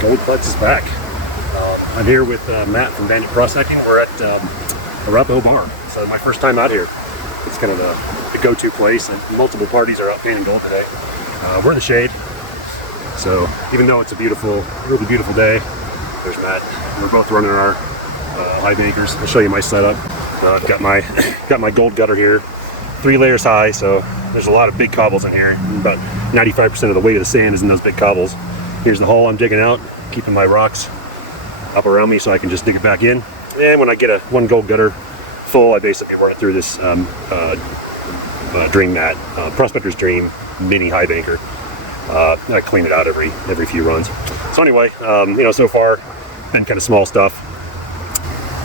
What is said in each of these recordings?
Gold Putz is back. I'm here with Matt from Bandit Prospecting. We're at Arapahoe Bar. So my first time out here. It's kind of the go-to place, and multiple parties are out panning gold today. We're in the shade, so even though it's a beautiful, really beautiful day, there's Matt. We're both running our Highbankers. I'll show you my setup. I've got my gold gutter here, 3 layers high, so there's a lot of big cobbles in here. About 95% of the weight of the sand is in those big cobbles. Here's the hole I'm digging out, keeping my rocks up around me so I can just dig it back in. And when I get one gold gutter full, I basically run it through this dream mat, Prospector's Dream mini high banker. I clean it out every few runs. So anyway, so far been kind of small stuff.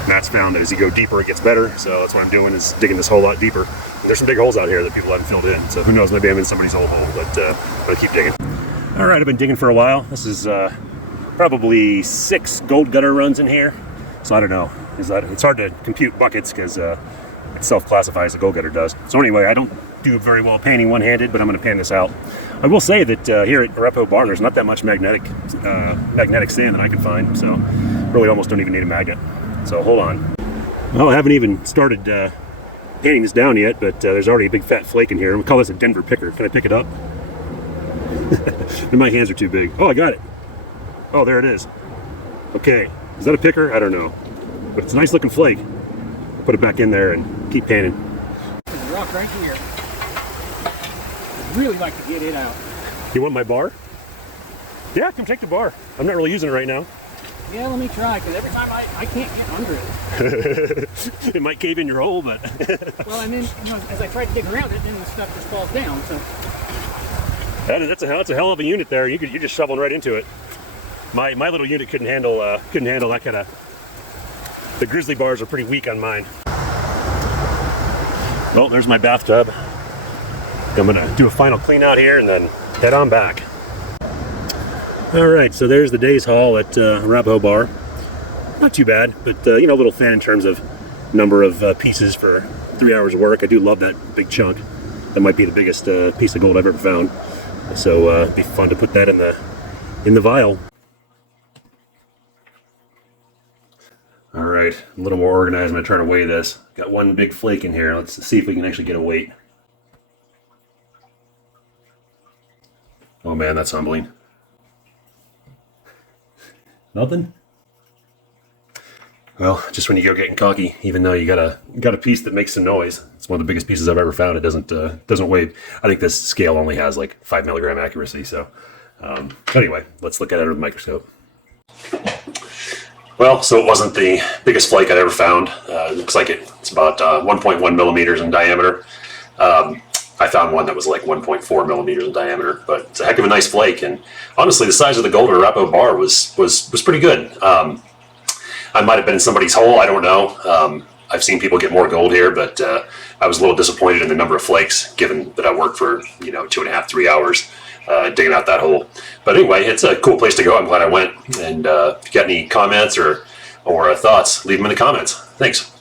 Matt's found that as you go deeper, it gets better. So that's what I'm doing, is digging this hole a lot deeper. And there's some big holes out here that people haven't filled in. So who knows, maybe I'm in somebody's old hole, but I'm gonna keep digging. All right, I've been digging for a while. This is probably 6 gold gutter runs in here. So I don't know, it's hard to compute buckets because it self-classifies, the gold gutter does. So anyway, I don't do very well panning one-handed, but I'm gonna pan this out. I will say that here at Arapahoe Bar, there's not that much magnetic sand that I can find. So really almost don't even need a magnet. So hold on. Well, I haven't even started panning this down yet, but there's already a big fat flake in here. We call this a Denver picker. Can I pick it up? My hands are too big. Oh, I got it. Oh, there it is. Okay, is that a picker? I don't know, but it's a nice looking flake. Put it back in there and keep panning. There's a rock right here. I'd really like to get it out. You want my bar? Yeah, come take the bar. I'm not really using it right now. Yeah, let me try, because every time I can't get under it. It might cave in your hole, but... Well, and then, as I try to dig around it, then the stuff just falls down, so... That's a hell of a unit there. You're just shoveling right into it. My little unit couldn't handle that kind of... The grizzly bars are pretty weak on mine. Well, there's my bathtub. I'm gonna do a final clean out here and then head on back. All right, so there's the day's haul at Arapahoe Bar. Not too bad, but a little thin in terms of number of pieces for 3 hours of work. I do love that big chunk. That might be the biggest piece of gold I've ever found. So it'd be fun to put that in the vial. All right, I'm a little more organized. I'm gonna try to weigh this. Got one big flake in here. Let's see if we can actually get a weight. Oh man, that's humbling. Nothing? Well, just when you go getting cocky, even though you got a piece that makes some noise. It's one of the biggest pieces I've ever found. It doesn't weigh. I think this scale only has like 5 milligram accuracy. So anyway, let's look at it under the microscope. Well, so it wasn't the biggest flake I'd ever found. It looks like it's about 1.1 millimeters in diameter. I found one that was like 1.4 millimeters in diameter, but it's a heck of a nice flake. And honestly, the size of the gold at Arapahoe Bar was pretty good. I might have been in somebody's hole. I don't know. I've seen people get more gold here, but I was a little disappointed in the number of flakes, given that I worked for 2.5, 3 hours digging out that hole. But anyway, it's a cool place to go. I'm glad I went. And if you got any comments or thoughts, leave them in the comments. Thanks.